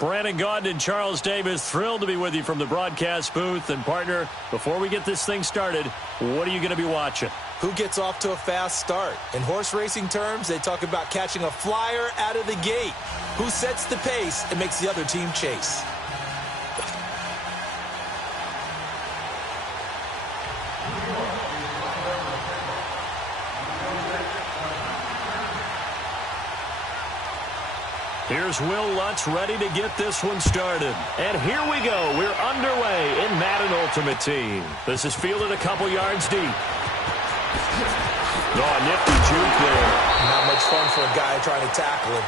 Brandon Gaudin and Charles Davis, thrilled to be with you from the broadcast booth. And, partner, before we get this thing started, what are you going to be watching? Who gets off to a fast start? In horse racing terms, they talk about catching a flyer out of the gate. Who sets the pace and makes the other team chase? Here's Will Lutz ready to get this one started. And here we go. We're underway in Madden Ultimate Team. This is fielded a couple yards deep. Oh, nifty juke there. Not much fun for a guy trying to tackle him.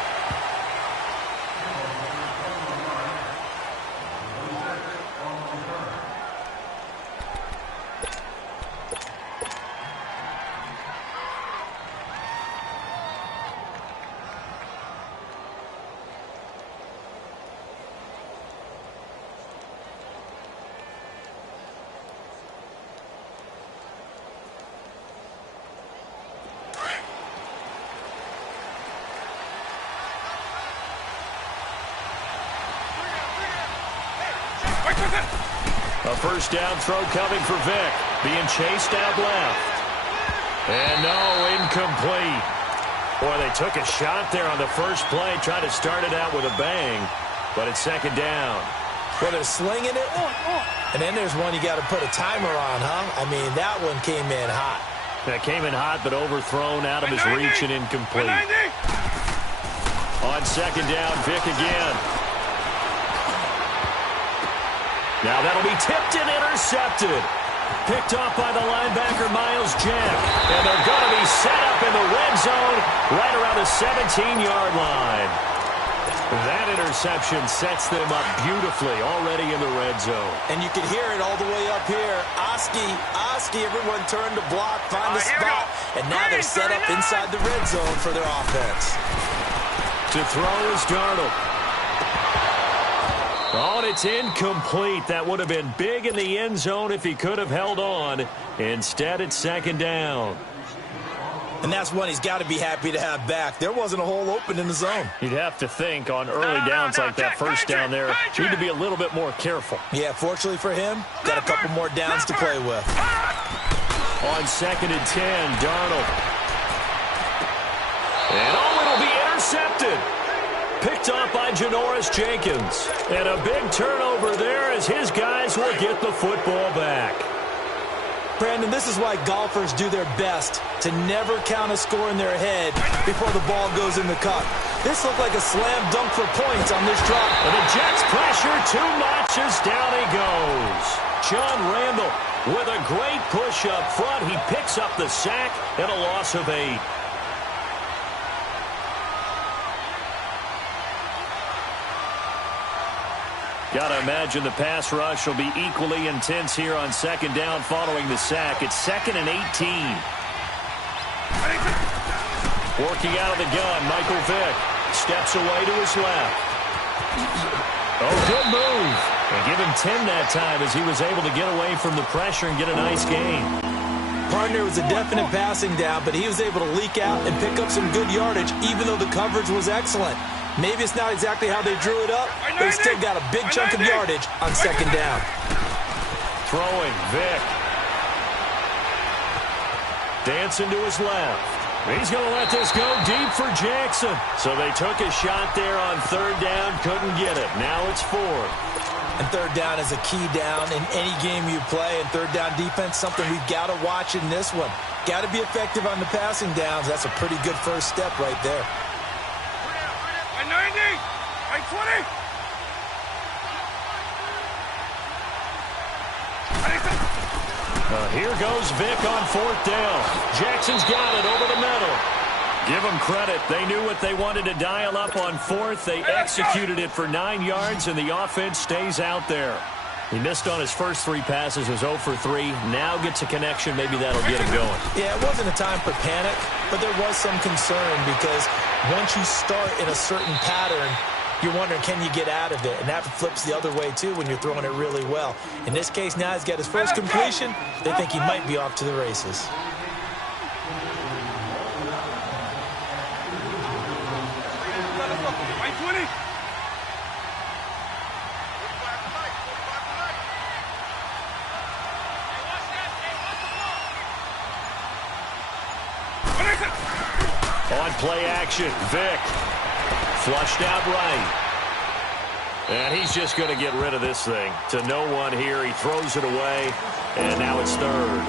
A first down throw coming for Vick. Being chased out left. And no, incomplete. Boy, they took a shot there on the first play, tried to start it out with a bang, but it's second down. Well, they're slinging it, and then there's one you got to put a timer on, huh? I mean, that one came in hot. That came in hot, but overthrown out of his reach and incomplete. On second down, Vick again. Now that'll be tipped and intercepted. Picked off by the linebacker, Miles Jack. And they're going to be set up in the red zone right around the 17-yard line. That interception sets them up beautifully already in the red zone. And you can hear it all the way up here. Oski, everyone turned to block, find the spot. And now they're set up inside the red zone for their offense. To throw is Darnold. Oh, and it's incomplete. That would have been big in the end zone if he could have held on. Instead, it's second down. And that's one he's got to be happy to have back. There wasn't a hole open in the zone. You'd have to think on early downs like that first down there, you need to be a little bit more careful. Yeah, fortunately for him, got a couple more downs to play with. On second and 10, Darnold. And it'll be intercepted. Picked off by Janoris Jenkins. And a big turnover there as his guys will get the football back. Brandon, this is why golfers do their best to never count a score in their head before the ball goes in the cup. This looked like a slam dunk for points on this drop. And the Jets pressure too much as down he goes. John Randall with a great push up front. He picks up the sack and a loss of 8. Got to imagine the pass rush will be equally intense here on second down following the sack. It's second and 18. Working out of the gun, Michael Vick steps away to his left. Oh, good move. And give him 10 that time as he was able to get away from the pressure and get a nice gain. Partner was a definite passing down, but he was able to leak out and pick up some good yardage, even though the coverage was excellent. Maybe it's not exactly how they drew it up, but he still got a big chunk of yardage on second down. Throwing, Vick. Dancing to his left. He's going to let this go deep for Jackson. So they took a shot there on third down, couldn't get it. Now it's fourth. And third down is a key down in any game you play. And third down defense, something we've got to watch in this one. Got to be effective on the passing downs. That's a pretty good first step right there. 90, 20. Here goes Vick on fourth down. Jackson's got it over the middle. Give them credit. They knew what they wanted to dial up on fourth. They executed it for 9 yards, and the offense stays out there. He missed on his first 3 passes, was 0 for 3. Now gets a connection. Maybe that'll get him going. Yeah, it wasn't a time for panic, but there was some concern because once you start in a certain pattern, you're wondering, can you get out of it? And that flips the other way, too, when you're throwing it really well. In this case, now he's got his first completion. They think he might be off to the races. On play action, Vic. Flushed out right. And he's just going to get rid of this thing. To no one here. He throws it away. And now it's third.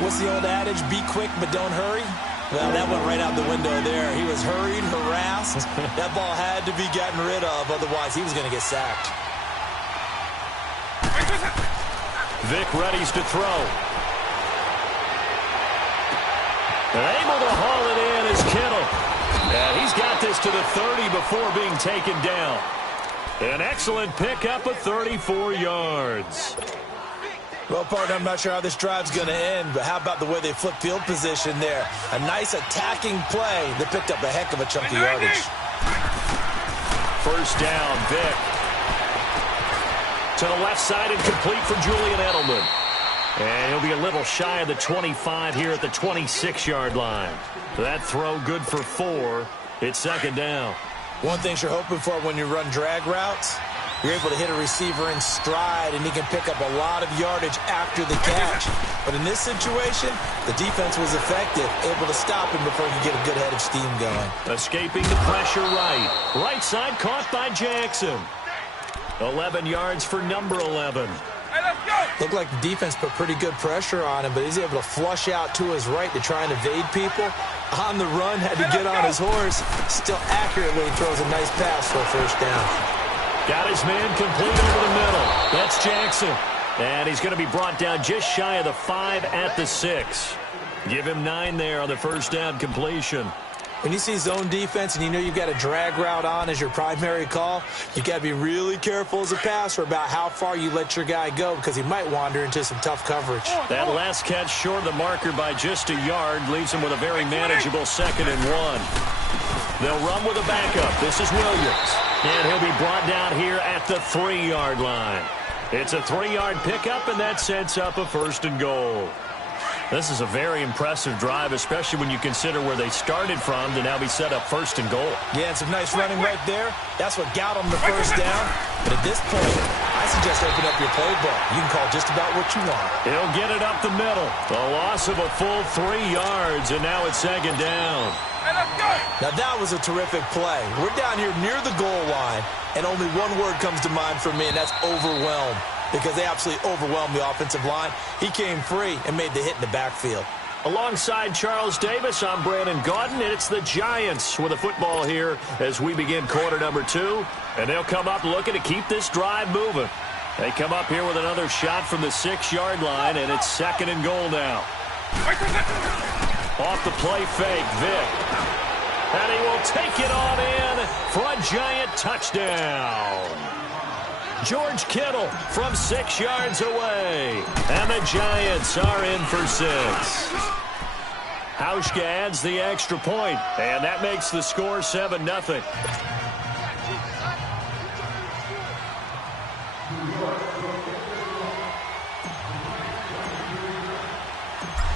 What's the old adage? Be quick, but don't hurry. Well, that went right out the window there. He was hurried, harassed. That ball had to be gotten rid of. Otherwise, he was going to get sacked. Vic readies to throw. Able to haul it in is Kittle. And he's got this to the 30 before being taken down. An excellent pickup of 34 yards. Well, partner, I'm not sure how this drive's going to end, but how about the way they flip field position there? A nice attacking play that picked up a heck of a chunk of yardage. First down, Vic. To the left side and complete for Julian Edelman. And he'll be a little shy of the 25 here at the 26-yard line. That throw good for 4. It's second down. One thing you're hoping for when you run drag routes, you're able to hit a receiver in stride, and he can pick up a lot of yardage after the catch. But in this situation, the defense was effective, able to stop him before he could get a good head of steam going. Escaping the pressure right. Right side caught by Jackson. 11 yards for number 11. Looked like the defense put pretty good pressure on him, but he's able to flush out to his right to try and evade people. On the run, had to get on his horse. Still accurately throws a nice pass for a first down. Got his man complete over the middle. That's Jackson. And he's going to be brought down just shy of the 5 at the 6. Give him 9 there on the first down completion. When you see zone defense and you know you've got a drag route on as your primary call, you've got to be really careful as a passer about how far you let your guy go because he might wander into some tough coverage. That last catch short of the marker by just a yard leaves him with a very manageable 2nd and 1. They'll run with a backup. This is Williams. And he'll be brought down here at the 3-yard line. It's a 3-yard pickup, and that sets up a 1st and goal. This is a very impressive drive, especially when you consider where they started from to now be set up 1st and goal. Yeah, and some nice running right there. That's what got them the first down. But at this point, I suggest open up your playbook. You can call just about what you want. He'll get it up the middle. A loss of a full 3 yards, and now it's 2nd down. Now, that was a terrific play. We're down here near the goal line, and only one word comes to mind for me, and that's overwhelmed. Because they absolutely overwhelmed the offensive line. He came free and made the hit in the backfield. Alongside Charles Davis, I'm Brandon Gaudin, and it's the Giants with the football here as we begin quarter number 2. And they'll come up looking to keep this drive moving. They come up here with another shot from the 6-yard line, and it's 2nd and goal now. Off the play fake, Vic. And he will take it on in for a Giant touchdown. George Kittle from 6 yards away. And the Giants are in for 6. Hauschka adds the extra point, and that makes the score 7-0.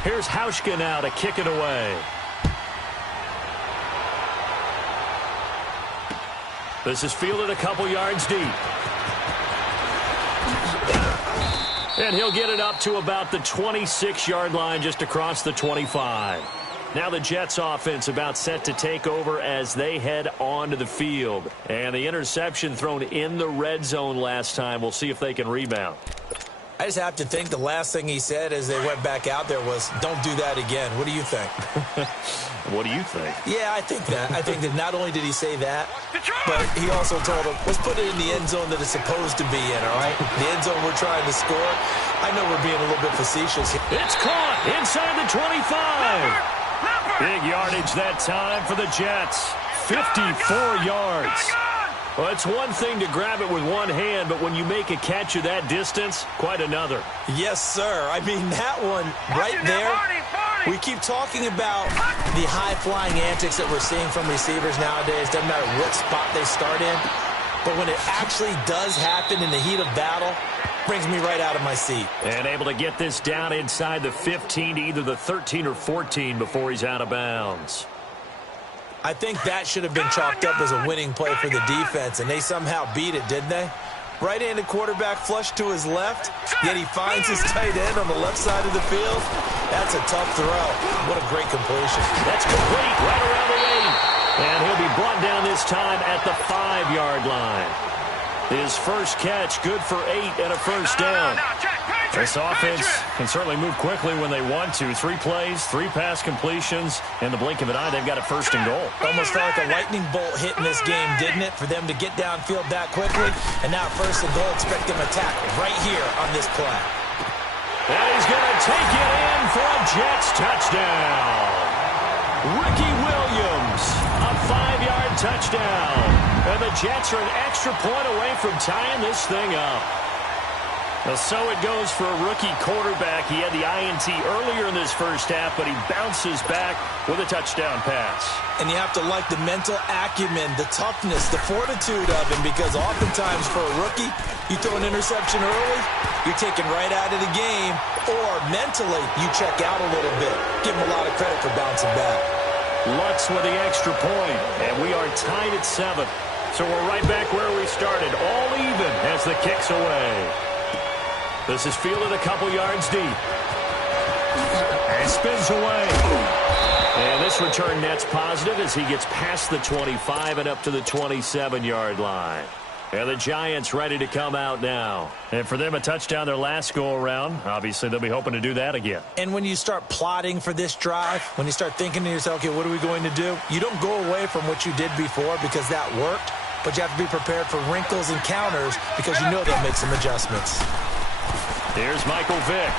Here's Hauschka now to kick it away. This is fielded a couple yards deep. And he'll get it up to about the 26-yard line just across the 25. Now the Jets offense about set to take over as they head onto the field. And the interception thrown in the red zone last time. We'll see if they can rebound. I just have to think the last thing he said as they went back out there was, don't do that again. What do you think? What do you think? Yeah, I think that. I think that not only did he say that, but he also told them, let's put it in the end zone that it's supposed to be in, all right? The end zone we're trying to score. I know we're being a little bit facetious. It's caught inside the 25. Big yardage that time for the Jets. 54 yards. Well, it's one thing to grab it with one hand, but when you make a catch of that distance, quite another. Yes, sir. I mean, that one right there, we keep talking about the high-flying antics that we're seeing from receivers nowadays. Doesn't matter what spot they start in. But when it actually does happen in the heat of battle, brings me right out of my seat. And able to get this down inside the 15 to either the 13 or 14 before he's out of bounds. I think that should have been chalked up as a winning play for the defense, and they somehow beat it, didn't they? Right-handed quarterback flush to his left, yet he finds his tight end on the left side of the field. That's a tough throw. What a great completion. That's complete right around the 8. And he'll be brought down this time at the 5-yard line. His first catch, good for 8 and a first down. This offense can certainly move quickly when they want to. 3 plays, 3 pass completions. In the blink of an eye, they've got a first and goal. Almost felt like a lightning bolt hit in this game, didn't it? For them to get downfield that quickly. And now first and goal, expect them to tackle right here on this play. And he's going to take it in for a Jets touchdown. Ricky Williams, a 5-yard touchdown. And the Jets are an extra point away from tying this thing up. Well, so it goes for a rookie quarterback. He had the INT earlier in this first half, but he bounces back with a touchdown pass. And you have to like the mental acumen, the toughness, the fortitude of him, because oftentimes for a rookie, you throw an interception early, you're taken right out of the game, or mentally you check out a little bit. Give him a lot of credit for bouncing back. Lutz with the extra point, and we are tied at 7. So we're right back where we started, all even as the kick's away. This is fielded a couple yards deep. And spins away. And this return net's positive as he gets past the 25 and up to the 27-yard line. And the Giants ready to come out now. And for them, a touchdown their last go-around. Obviously, they'll be hoping to do that again. And when you start plotting for this drive, when you start thinking to yourself, okay, what are we going to do? You don't go away from what you did before because that worked. But you have to be prepared for wrinkles and counters because you know they'll make some adjustments. Here's Michael Vick.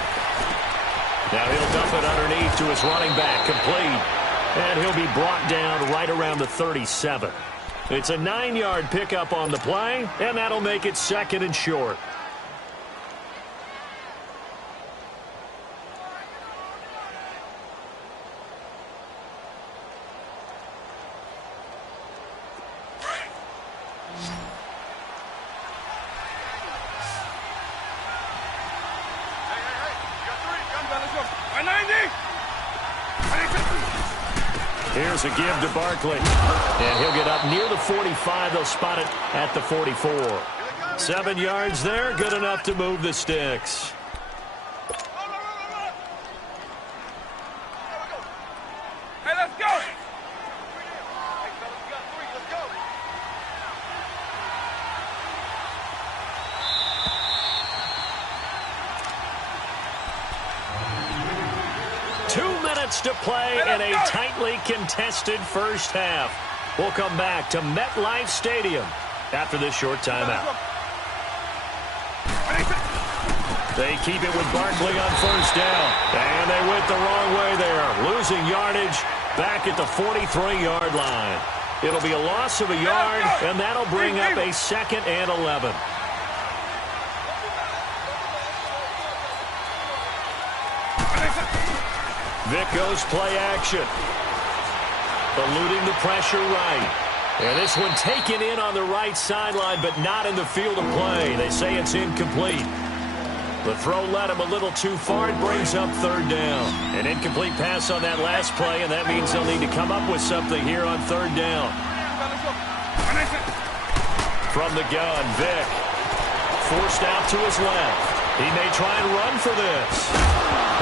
Now he'll dump it underneath to his running back, complete. And he'll be brought down right around the 37. It's a 9-yard pickup on the play, and that'll make it 2nd and short. Here's a give to Barkley. And he'll get up near the 45. They'll spot it at the 44. 7 yards there, good enough to move the sticks. Hey, let's go! 2 minutes to play in a tightly contested first half. We'll come back to MetLife Stadium after this short timeout. They keep it with Barkley on first down. And they went the wrong way there. Losing yardage back at the 43-yard line. It'll be a loss of a yard, and that'll bring up a 2nd and 11. Vick goes play action. Eluding the pressure right. And this one taken in on the right sideline, but not in the field of play. They say it's incomplete. The throw led him a little too far. It brings up 3rd down. An incomplete pass on that last play, and that means they'll need to come up with something here on 3rd down. From the gun, Vick. Forced out to his left. He may try and run for this.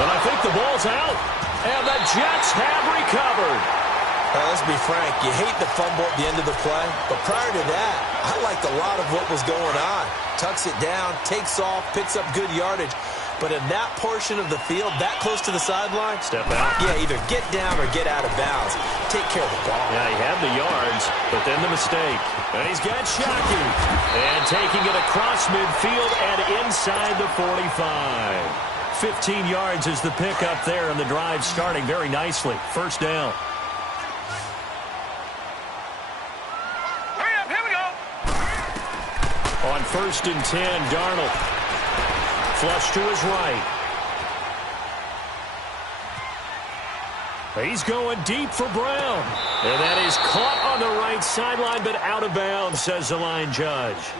But I think the ball's out. And the Jets have recovered. Let's be frank, you hate the fumble at the end of the play, but prior to that, I liked a lot of what was going on. Tucks it down, takes off, picks up good yardage. But in that portion of the field, that close to the sideline, step out. Yeah, either get down or get out of bounds. Take care of the ball. Yeah, he had the yards, but then the mistake. And he's got Shockey. And taking it across midfield and inside the 45. 15 yards is the pickup there, and the drive starting very nicely. First down. Hurry up, here we go! On 1st and 10, Darnold. Flush to his right. He's going deep for Brown. And that is caught on the right sideline, but out of bounds, says the line judge.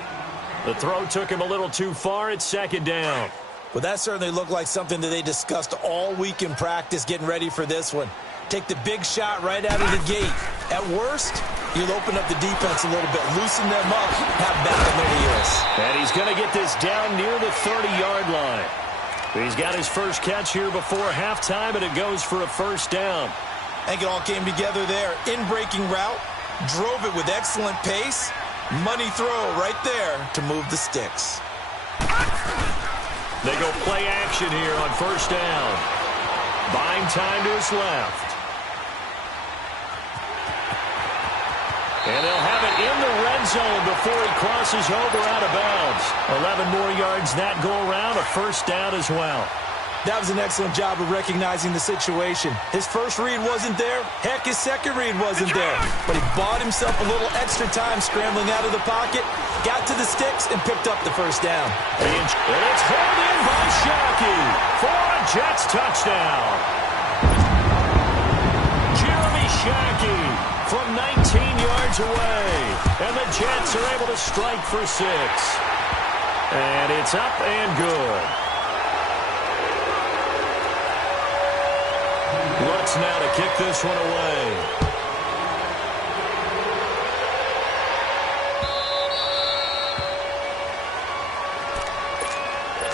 The throw took him a little too far. It's 2nd down. Well, that certainly looked like something that they discussed all week in practice, getting ready for this one. Take the big shot right out of the gate. At worst, you'll open up the defense a little bit, loosen them up, have back on their heels. And he's going to get this down near the 30-yard line. He's got his first catch here before halftime, and it goes for a first down. I think it all came together there. In-breaking route, drove it with excellent pace. Money throw right there to move the sticks. They go play action here on first down. Buying time to his left. And they'll have it in the red zone before he crosses over out of bounds. 11 more yards that go around, a first down as well. That was an excellent job of recognizing the situation. His first read wasn't there. Heck, his second read wasn't there. But he bought himself a little extra time scrambling out of the pocket, got to the sticks, and picked up the first down. And it's hauled in by Shockey for a Jets touchdown. Jeremy Shockey from 19 yards away. And the Jets are able to strike for 6. And it's up and good. Lutz now to kick this one away.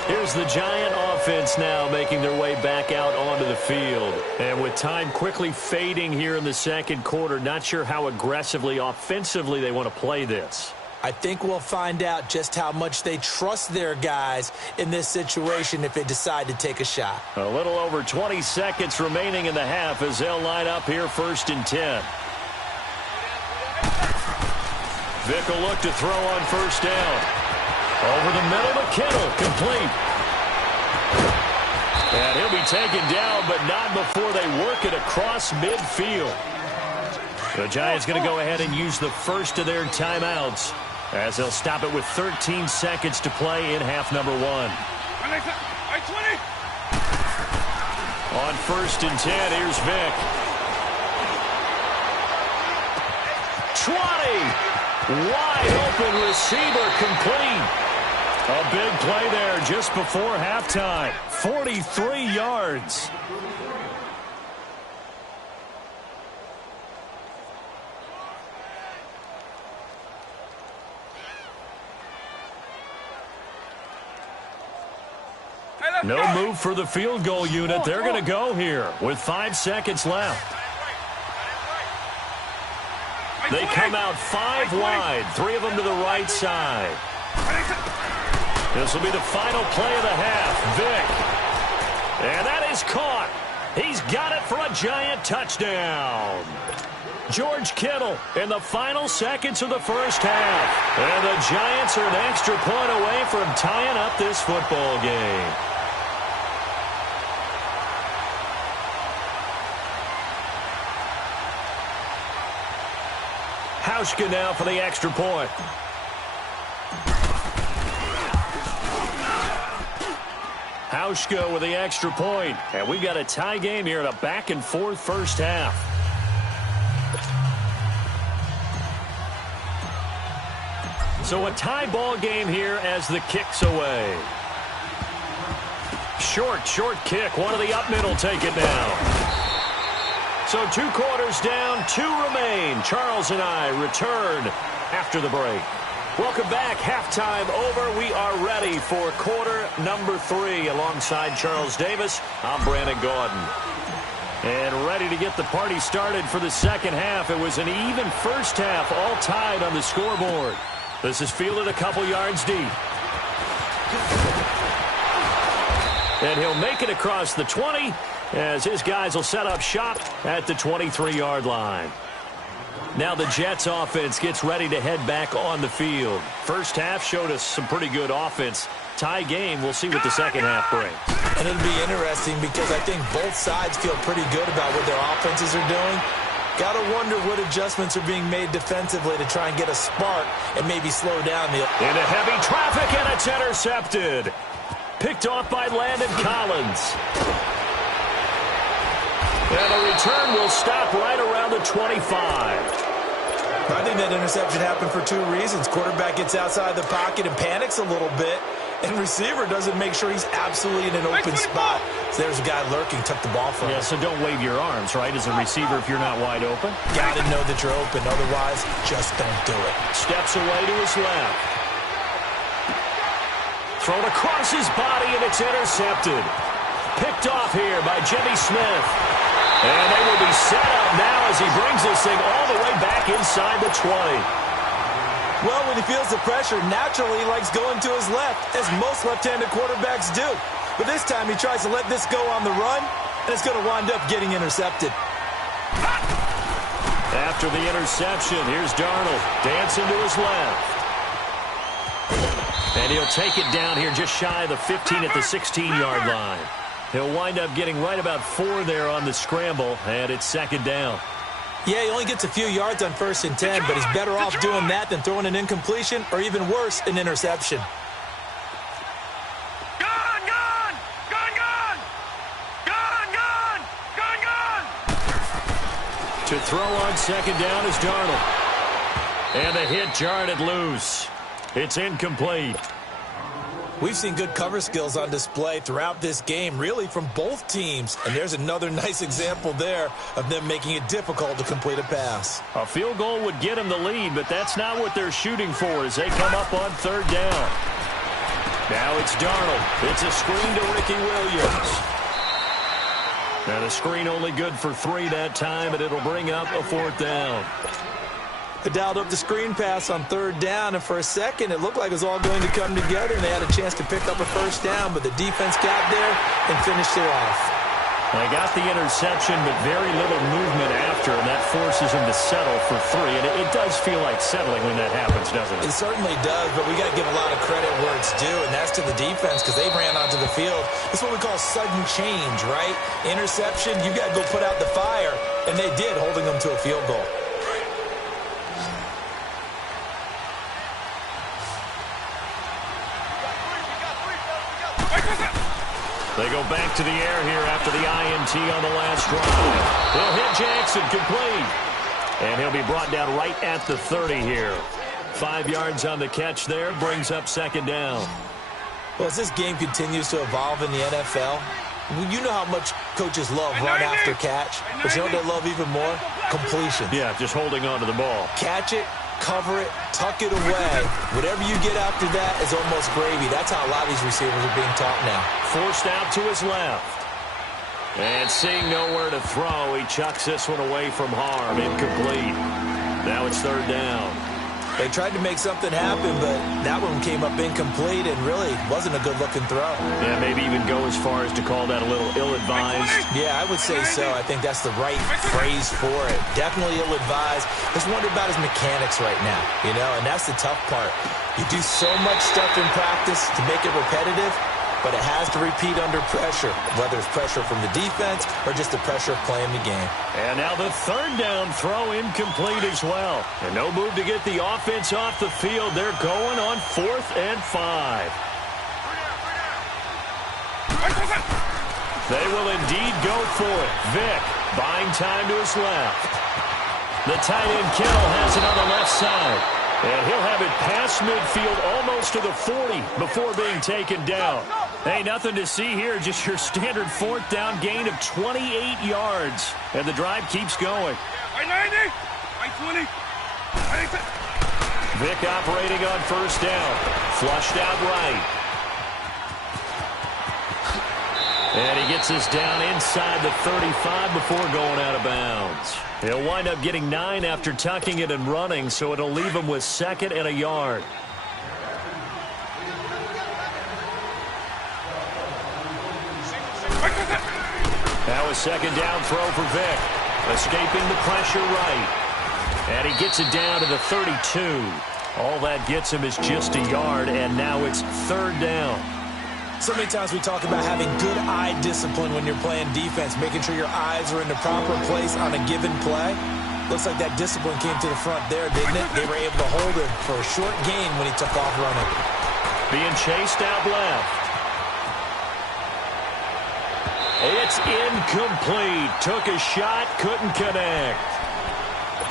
Here's the Giant offense now making their way back out onto the field. And with time quickly fading here in the second quarter, not sure how aggressively, offensively they want to play this. I think we'll find out just how much they trust their guys in this situation if they decide to take a shot. A little over 20 seconds remaining in the half as they'll line up here first and 10. Vick will look to throw on first down. Over the middle to Kittle, complete. And he'll be taken down, but not before they work it across midfield. The Giants going to go ahead and use the first of their timeouts as they'll stop it with 13 seconds to play in half number 1. On first and 10, here's Vick. 20! Wide open receiver, complete. A big play there just before halftime. 43 yards. No move for the field goal unit. They're going to go here with 5 seconds left. They come out 5 wide, 3 of them to the right side. This will be the final play of the half. Vick. And that is caught. He's got it for a Giant touchdown. George Kittle in the final seconds of the first half. And the Giants are an extra point away from tying up this football game. Hauschka now for the extra point. Hauschka with the extra point. And we've got a tie game here in a back-and-forth first half. So a tie ball game here as the kick's away. Short kick. One of the up middle take it down. So 2 quarters down, 2 remain. Charles and I return after the break. Welcome back. Halftime over. We are ready for quarter number 3. Alongside Charles Davis, I'm Brandon Gaudin. And ready to get the party started for the second half. It was an even first half, all tied on the scoreboard. This is fielded a couple yards deep. And he'll make it across the 20 as his guys will set up shop at the 23-yard line. Now the Jets offense gets ready to head back on the field. First half showed us some pretty good offense. Tie game, we'll see what the second half brings. And it'll be interesting because I think both sides feel pretty good about what their offenses are doing. Got to wonder what adjustments are being made defensively to try and get a spark and maybe slow down the... Into heavy traffic, and it's intercepted. Picked off by Landon Collins. And the return will stop right around the 25. I think that interception happened for 2 reasons. Quarterback gets outside the pocket and panics a little bit, and receiver doesn't make sure he's absolutely in an open spot. So there's a guy lurking, took the ball from him. Yeah, so don't wave your arms, right, as a receiver if you're not wide open. Got to know that you're open. Otherwise, just don't do it. Steps away to his left. Thrown across his body, and it's intercepted. Picked off here by Jimmy Smith. And they will be set up now as he brings this thing all the way back inside the 20. Well, when he feels the pressure, naturally he likes going to his left, as most left-handed quarterbacks do. But this time he tries to let this go on the run, and it's going to wind up getting intercepted. After the interception, here's Darnold dancing to his left. And he'll take it down here just shy of the 15 at the 16-yard line. He'll wind up getting right about 4 there on the scramble, and it's second down. Yeah, he only gets a few yards on 1st and 10, but he's better off doing that than throwing an incompletion or even worse, an interception. To throw on second down is Darnold. And the hit jarred it loose. It's incomplete. We've seen good cover skills on display throughout this game, really from both teams. And there's another nice example there of them making it difficult to complete a pass. A field goal would get them the lead, but that's not what they're shooting for as they come up on third down. Now it's Darnold. It's a screen to Ricky Williams. And a screen only good for 3 that time, and it'll bring up a 4th down. They dialed up the screen pass on third down, and for a second it looked like it was all going to come together, and they had a chance to pick up a 1st down, but the defense got there and finished it off. They got the interception, but very little movement after, and that forces them to settle for 3. And it does feel like settling when that happens, doesn't it? It certainly does, but we got to give a lot of credit where it's due, and that's to the defense because they ran onto the field. It's what we call sudden change, right? Interception, you got to go put out the fire, and they did, holding them to a field goal. They go back to the air here after the INT on the last drive. They'll hit Jackson complete. And he'll be brought down right at the 30 here. 5 yards on the catch there, brings up second down. Well, as this game continues to evolve in the NFL, you know how much coaches love run after catch, but you know what they love even more? Completion. Yeah, just holding on to the ball. Catch it, cover it, tuck it away. Whatever you get after that is almost gravy. That's how a lot of these receivers are being taught now. Forced out to his left. And seeing nowhere to throw, he chucks this one away from harm. Incomplete. Now it's third down. They tried to make something happen, but that one came up incomplete and really wasn't a good-looking throw. Yeah, maybe even go as far as to call that a little ill-advised. Yeah, I would say so. I think that's the right phrase for it. Definitely ill-advised. Just wonder about his mechanics right now, and that's the tough part. You do so much stuff in practice to make it repetitive, but it has to repeat under pressure, whether it's pressure from the defense or just the pressure of playing the game. And now the third down throw incomplete as well. And no move to get the offense off the field. They're going on 4th and 5. They will indeed go for it. Vick buying time to his left. The tight end Kittle has it on the left side. And he'll have it past midfield almost to the 40 before being taken down. Hey, nothing to see here, just your standard 4th down gain of 28 yards. And the drive keeps going. Vick operating on 1st down. Flushed out right. And he gets us down inside the 35 before going out of bounds. He'll wind up getting 9 after tucking it and running, so it'll leave him with 2nd and a yard. Now a second down throw for Vick. Escaping the pressure right. And he gets it down to the 32. All that gets him is just a yard, and now it's third down. So many times we talk about having good eye discipline when you're playing defense, making sure your eyes are in the proper place on a given play. Looks like that discipline came to the front there, didn't it? They were able to hold him for a short gain when he took off running. Being chased out left. It's incomplete. Took a shot, couldn't connect.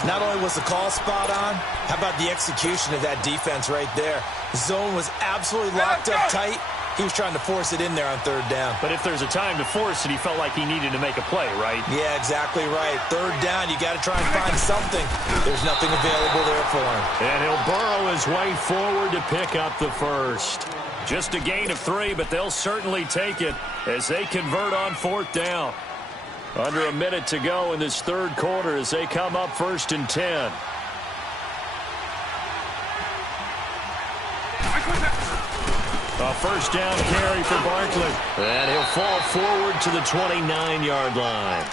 Not only was the call spot on, how about the execution of that defense right there? The zone was absolutely locked up tight. He was trying to force it in there on third down. But if there's a time to force it, he felt like he needed to make a play, right? Yeah, exactly right. Third down, you got to try and find something. There's nothing available there for him. And he'll burrow his way forward to pick up the first. Just a gain of 3, but they'll certainly take it as they convert on 4th down. Under a minute to go in this third quarter as they come up 1st and 10. A first down carry for Barkley. And he'll fall forward to the 29-yard line.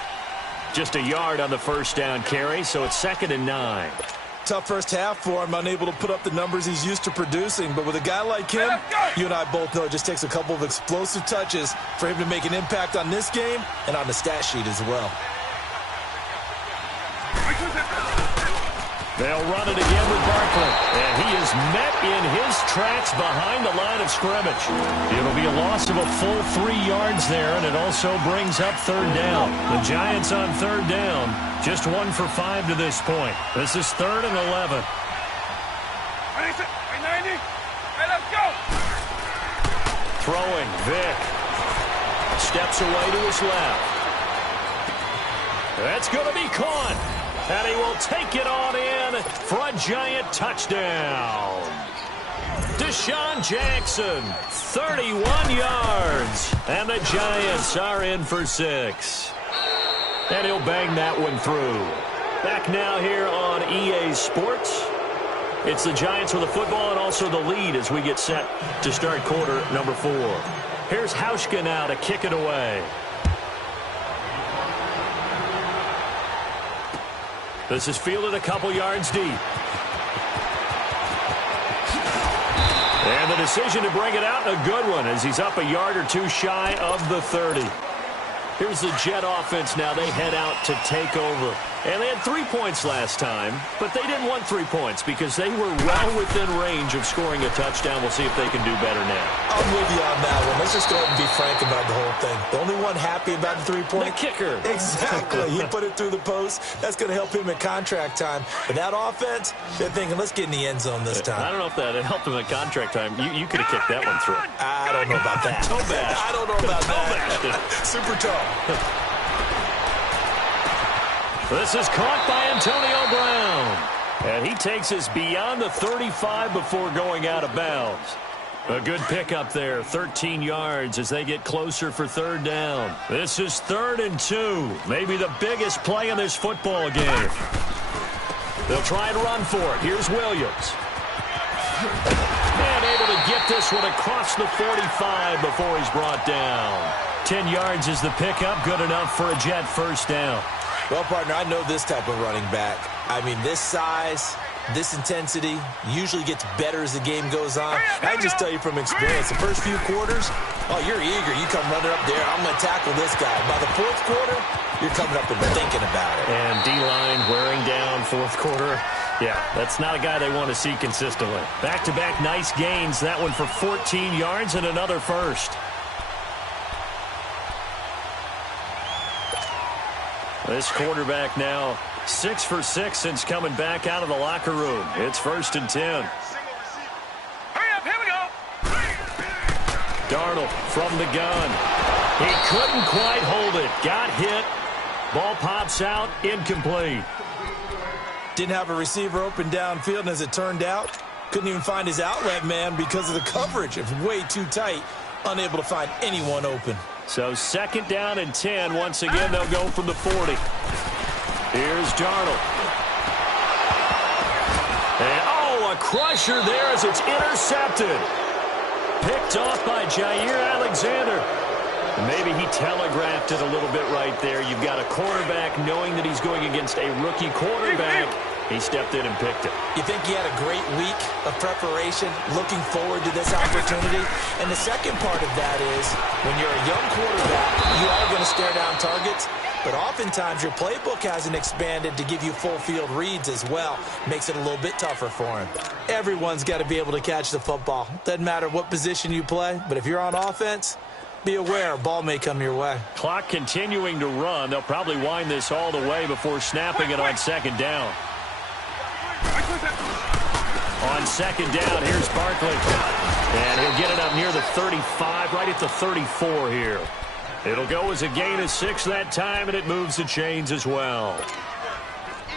Just a yard on the first down carry, so it's 2nd and 9. Tough first half for him, unable to put up the numbers he's used to producing. But with a guy like him, you and I both know it just takes a couple of explosive touches for him to make an impact on this game and on the stat sheet as well. They'll run it again with Barkley. And he is met in his tracks behind the line of scrimmage. It'll be a loss of a full 3 yards there, and it also brings up 3rd down. The Giants on 3rd down, just 1 for 5 to this point. This is 3rd and 11. 90. Hey, let's go. Throwing, Vic. Steps away to his left. That's going to be caught. And he will take it on in for a Giant touchdown. Deshaun Jackson, 31 yards. And the Giants are in for 6. And he'll bang that one through. Back now here on EA Sports. It's the Giants with the football and also the lead as we get set to start quarter number 4. Here's Hauschka now to kick it away. This is fielded a couple yards deep. And the decision to bring it out, a good one, as he's up a yard or 2 shy of the 30. Here's the Jet offense now. They head out to take over. And they had 3 points last time, but they didn't want 3 points because they were well within range of scoring a touchdown. We'll see if they can do better now. I'm with you on that one. Let's just go ahead and be frank about the whole thing. The only one happy about the 3-point? The kicker. Exactly. He put it through the post. That's going to help him at contract time. But that offense, they're thinking, let's get in the end zone this time. I don't know if that helped him at contract time. You could have kicked that one through. I don't know about that. Toe bash. I don't know about that. Super toe. This is caught by Antonio Brown. And he takes us beyond the 35 before going out of bounds. A good pickup there, 13 yards as they get closer for 3rd down. This is 3rd and 2, maybe the biggest play in this football game. They'll try and run for it. Here's Williams. And able to get this one across the 45 before he's brought down. 10 yards is the pickup, good enough for a Jet first down. Well, partner, I know this type of running back. I mean, this size, this intensity usually gets better as the game goes on. I can just tell you from experience, the first few quarters, oh, you're eager. You come running up there, I'm going to tackle this guy. By the 4th quarter, you're coming up and thinking about it. And D-line wearing down 4th quarter. Yeah, that's not a guy they want to see consistently. Back-to-back nice gains. That one for 14 yards and another first. This quarterback now 6 for 6 since coming back out of the locker room. It's 1st and 10. Hurry up, here we go. Darnold from the gun. He couldn't quite hold it. Got hit. Ball pops out. Incomplete. Didn't have a receiver open downfield, and as it turned out, couldn't even find his outlet man because of the coverage. It was way too tight. Unable to find anyone open. So 2nd down and 10. Once again, they'll go from the 40. Here's Darnold. And, a crusher there as it's intercepted. Picked off by Jair Alexander. Maybe he telegraphed it a little bit right there. You've got a quarterback knowing that he's going against a rookie quarterback. He stepped in and picked it. You think he had a great week of preparation, looking forward to this opportunity? And the second part of that is, when you're a young quarterback, you are going to stare down targets, but oftentimes your playbook hasn't expanded to give you full field reads as well. Makes it a little bit tougher for him. Everyone's got to be able to catch the football. Doesn't matter what position you play, but if you're on offense, be aware, ball may come your way. Clock continuing to run. They'll probably wind this all the way before snapping it on 2nd down. On 2nd down, here's Barkley. And he'll get it up near the 35, right at the 34 here. It'll go as a gain of 6 that time, and it moves the chains as well.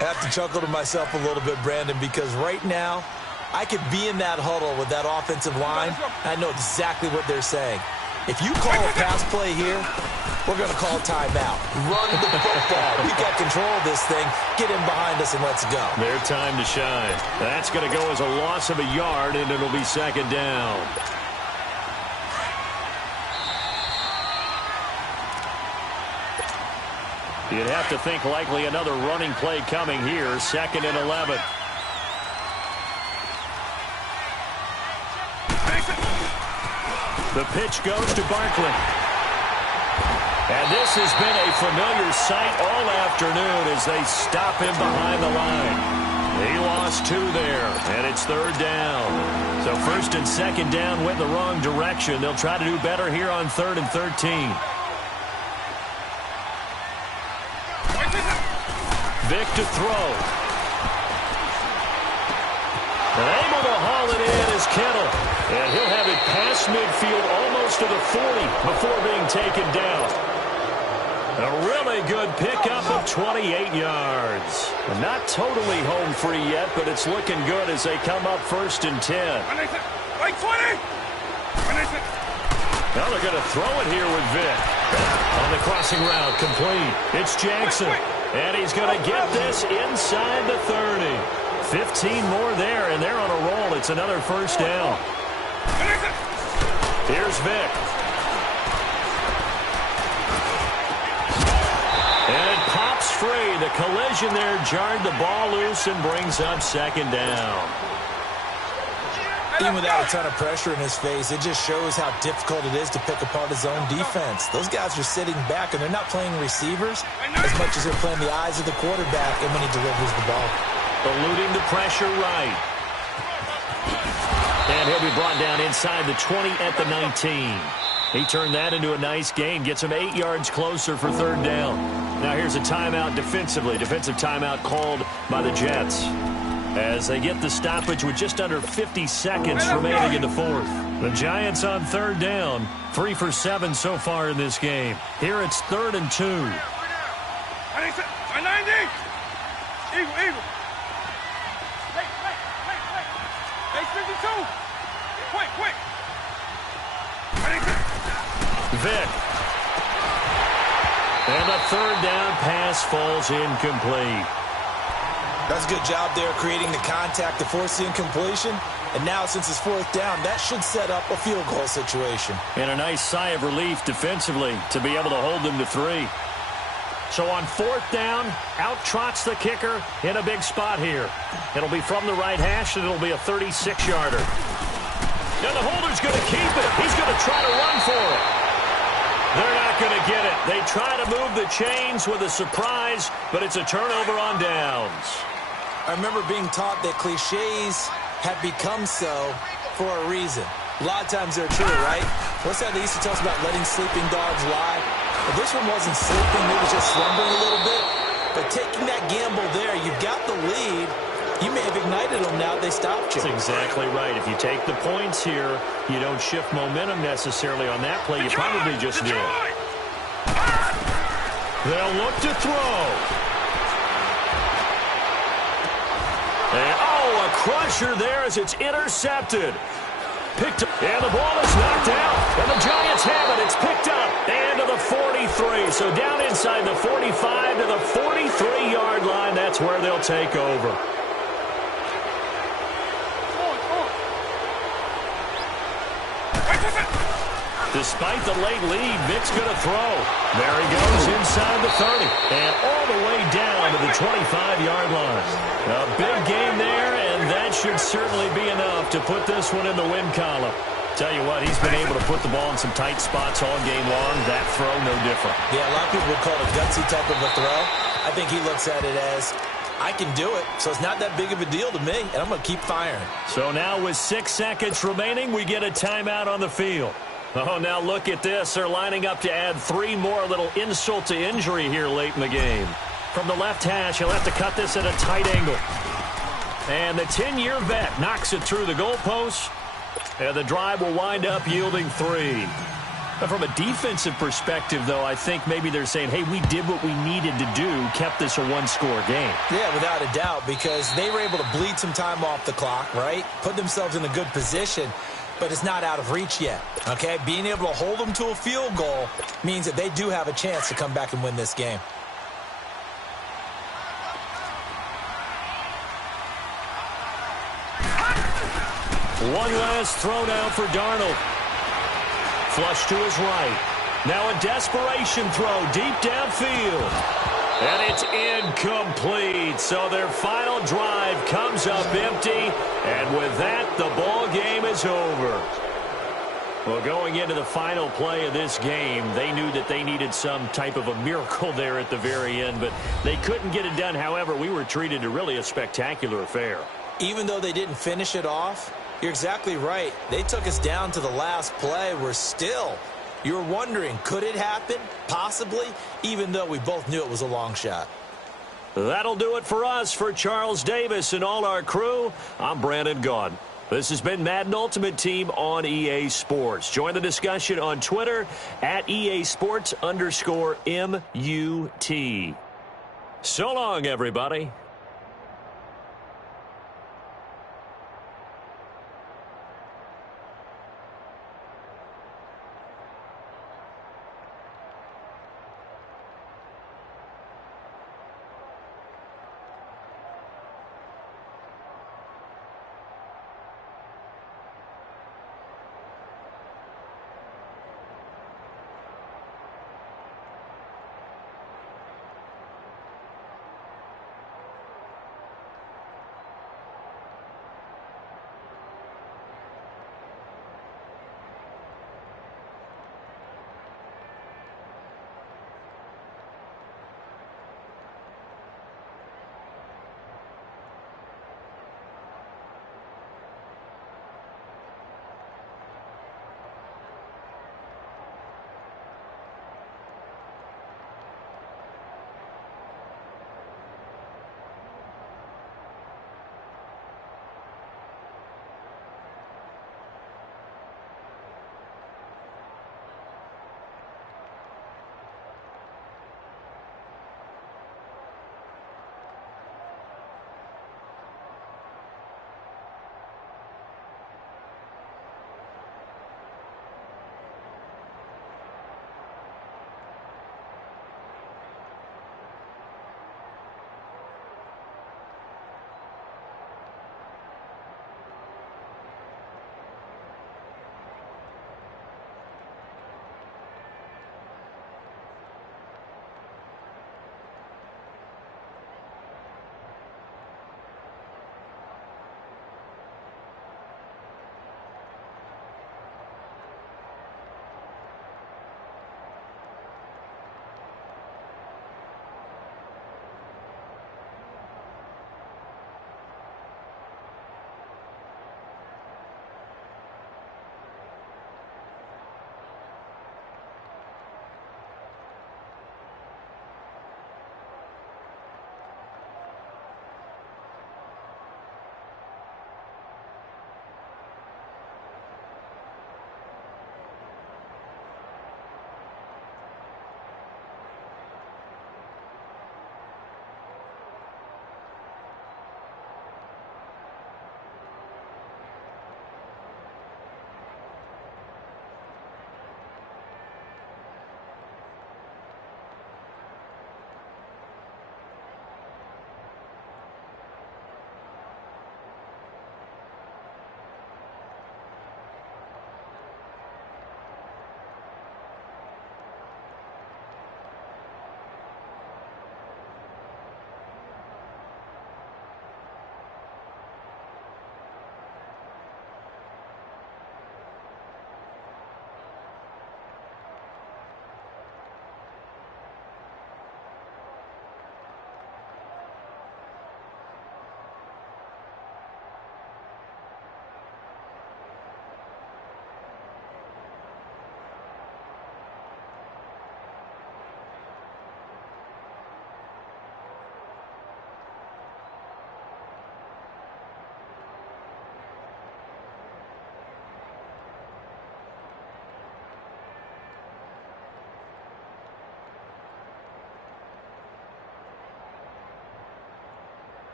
I have to chuckle to myself a little bit, Brandon, because right now, I could be in that huddle with that offensive line. I know exactly what they're saying. If you call a pass play here, we're going to call timeout. Run the football. We've got control of this thing. Get in behind us and let's go. Their time to shine. That's going to go as a loss of a yard, and it'll be second down. You'd have to think likely another running play coming here. Second and 11. The pitch goes to Barkley. And this has been a familiar sight all afternoon as they stop him behind the line. He lost 2 there, and it's third down. So first and second down went the wrong direction. They'll try to do better here on 3rd and 13. Vic to throw. And able to haul it in is Kittle. And he'll have it past midfield almost to the 40 before being taken down. A really good pickup of 28 yards. Not totally home free yet, but it's looking good as they come up first and 10. Like 20! Now they're going to throw it here with Vic. On the crossing route, complete. It's Jackson. And he's going to get this inside the 30. 15 more there, and they're on a roll. It's another first down. Here's Vic. And it pops free. The collision there jarred the ball loose and brings up second down. Even without a ton of pressure in his face, it just shows how difficult it is to pick apart his own defense. Those guys are sitting back, and they're not playing receivers as much as they're playing the eyes of the quarterback and when he delivers the ball. Eluding the pressure right. And he'll be brought down inside the 20 at the 19. He turned that into a nice gain. Gets him 8 yards closer for third down. Now here's a timeout defensively. Defensive timeout called by the Jets. As they get the stoppage with just under 50 seconds remaining in the fourth. The Giants on third down. 3 for 7 so far in this game. Here it's 3rd and 2. 90! Eagle! Hey, 52! Quick! Vic. And a third down pass falls incomplete. That's a good job there creating the contact to force the incompletion. And now, since it's fourth down, that should set up a field goal situation. And a nice sigh of relief defensively to be able to hold them to 3. So on fourth down, out trots the kicker in a big spot here. It'll be from the right hash, and it'll be a 36-yarder. Now the holder's going to keep it. He's going to try to run for it. They're not going to get it. They try to move the chains with a surprise, but it's a turnover on downs. I remember being taught that cliches have become so for a reason. A lot of times they're true, right? What's that they used to tell us about letting sleeping dogs lie? Well, this one wasn't sleeping. It was just slumbering a little bit. But taking that gamble there, you've got the lead. You may have ignited them now. They stopped you. That's exactly right. If you take the points here, you don't shift momentum necessarily on that play. You probably just did. They'll look to throw. And, a crusher there as it's intercepted. Picked up, and the ball is knocked out. And the Giants have it. It's picked up and to the 43. So down inside the 45 to the 43-yard line. That's where they'll take over. Despite the late lead, Vic's going to throw. There he goes inside the 30 and all the way down to the 25-yard line. A big game there, and that should certainly be enough to put this one in the win column. Tell you what, he's been able to put the ball in some tight spots all game long. That throw, no different. Yeah, a lot of people would call it a gutsy type of a throw. I think he looks at it as, I can do it, so it's not that big of a deal to me, and I'm going to keep firing. So now with 6 seconds remaining, we get a timeout on the field. Oh, now look at this. They're lining up to add 3 more, little insult to injury here late in the game. From the left hash, he'll have to cut this at a tight angle. And the 10-year vet knocks it through the goalpost. And the drive will wind up yielding 3. But from a defensive perspective, though, I think maybe they're saying, hey, we did what we needed to do, kept this a one-score game. Yeah, without a doubt, because they were able to bleed some time off the clock, right? Put themselves in a good position, but it's not out of reach yet, okay? Being able to hold them to a field goal means that they do have a chance to come back and win this game. One last throw now for Darnold. Flush to his right. Now a desperation throw deep downfield. And it's incomplete. So their final drive comes up empty. And with that, the ball game is over. Well, going into the final play of this game, they knew that they needed some type of a miracle there at the very end, but they couldn't get it done. However, we were treated to really a spectacular affair. Even though they didn't finish it off, you're exactly right. They took us down to the last play. You're wondering, could it happen? Possibly, even though we both knew it was a long shot. That'll do it for us. For Charles Davis and all our crew, I'm Brandon Gaudin. This has been Madden Ultimate Team on EA Sports. Join the discussion on Twitter at EA Sports_MUT. So long, everybody.